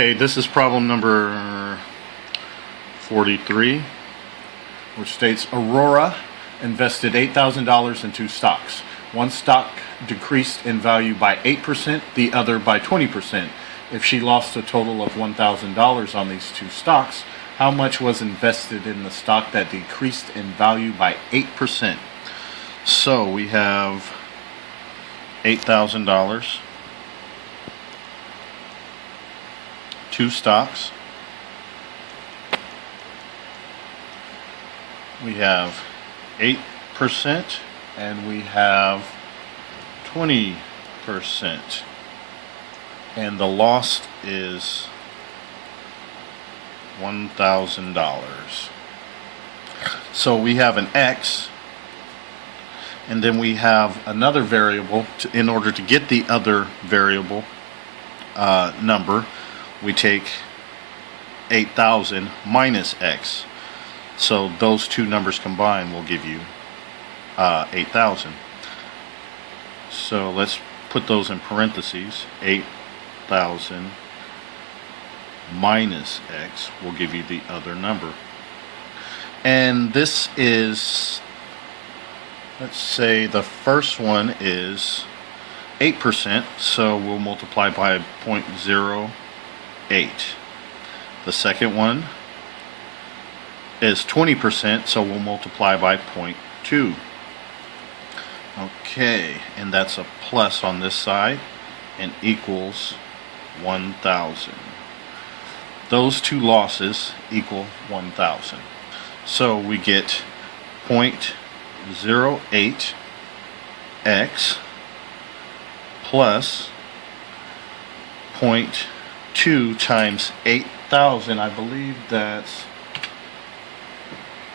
Okay, this is problem number 43, which states Aurora invested $8,000 in two stocks. One stock decreased in value by 8%, the other by 20%. If she lost a total of $1,000 on these two stocks, how much was invested in the stock that decreased in value by 8%? So we have $8,000, two stocks. We have 8% and we have 20%. And the loss is $1,000. So we have an X, and then we have another variable. In order to get the other variable number, we take 8,000 minus X. So those two numbers combined will give you 8,000. So let's put those in parentheses. 8,000 minus X will give you the other number. And this is, let's say the first one is 8%, so we'll multiply by 0.08. The second one is 20%, so we'll multiply by 0.2. Okay, and that's a plus on this side and equals 1,000. Those two losses equal 1,000. So we get 0.08 x plus 0.2 times 8,000. I believe that's,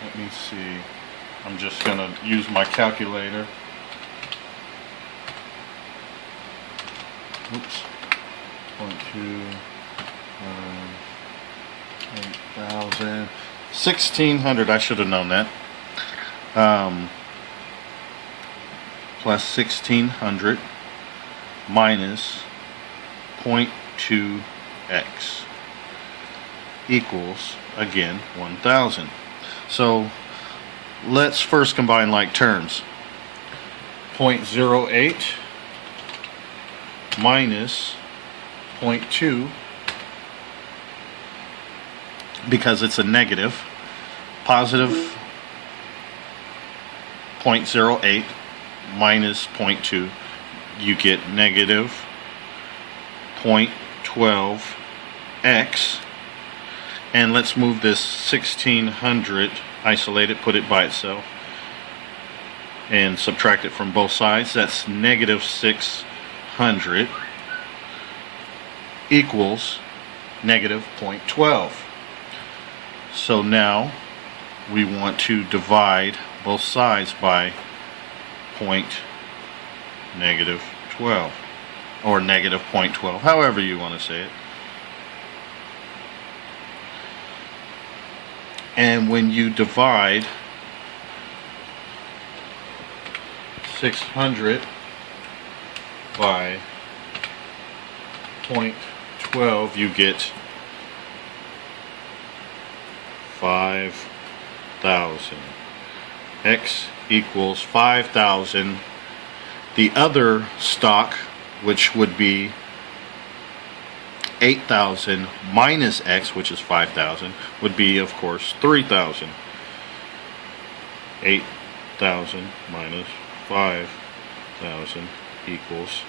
let me see, I'm just going to use my calculator. Oops. 0.2 8,000, 1,600. I should have known that. Plus 1,600 minus 0.2x equals, again, 1,000. So let's first combine like terms. 0.08 minus 0.2, because it's a negative, positive 0.08 minus 0.2, you get negative 0.12x. And let's move this 1,600, isolate it, put it by itself, and subtract it from both sides. That's negative 600 equals negative 0.12. So now we want to divide both sides by negative 12, or negative 0.12, however you want to say it. And when you divide 600 by 0.12, you get 5,000. X equals 5,000. The other stock, which would be 8,000 minus X, which is 5,000, would be, of course, 3,000. 8,000 minus 5,000 equals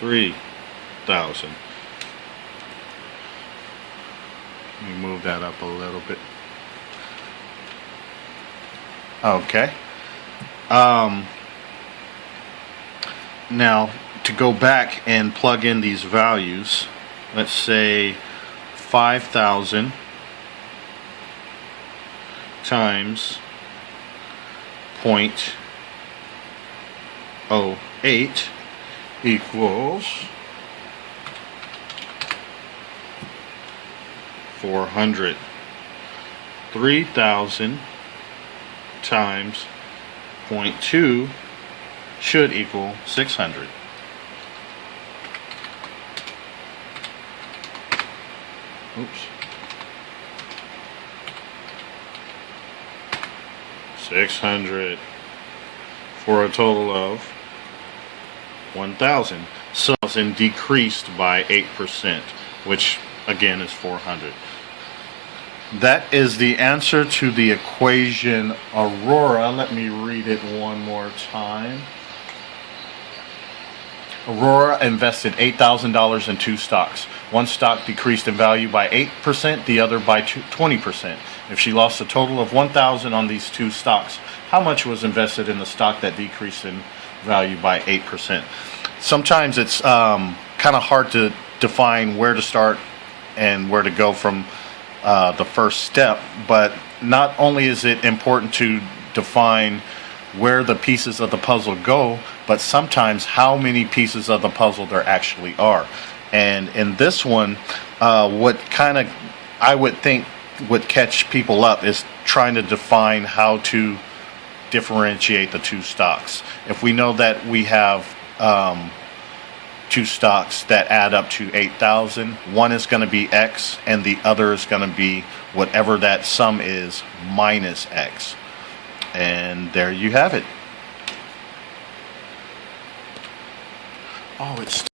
3,000. Let me move that up a little bit. Okay. Now, to go back and plug in these values, let's say 5,000 times 0.08 equals 400. 3,000 times 0.2 should equal 600. Oops. 600 for a total of 1,000. So it's decreased by 8%, which again is 400. That is the answer to the equation Aurora. Let me read it one more time. Aurora invested $8,000 in 2 stocks. One stock decreased in value by 8%, the other by 20%. If she lost a total of $1,000 on these 2 stocks, how much was invested in the stock that decreased in value by 8%? Sometimes it's kind of hard to define where to start and where to go from the first step, but not only is it important to define where the pieces of the puzzle go, but sometimes how many pieces of the puzzle there actually are. And in this one, what kind of I would think would catch people up is trying to define how to differentiate the 2 stocks. If we know that we have 2 stocks that add up to 8,000, one is going to be X and the other is going to be whatever that sum is minus X. And there you have it. Oh, it's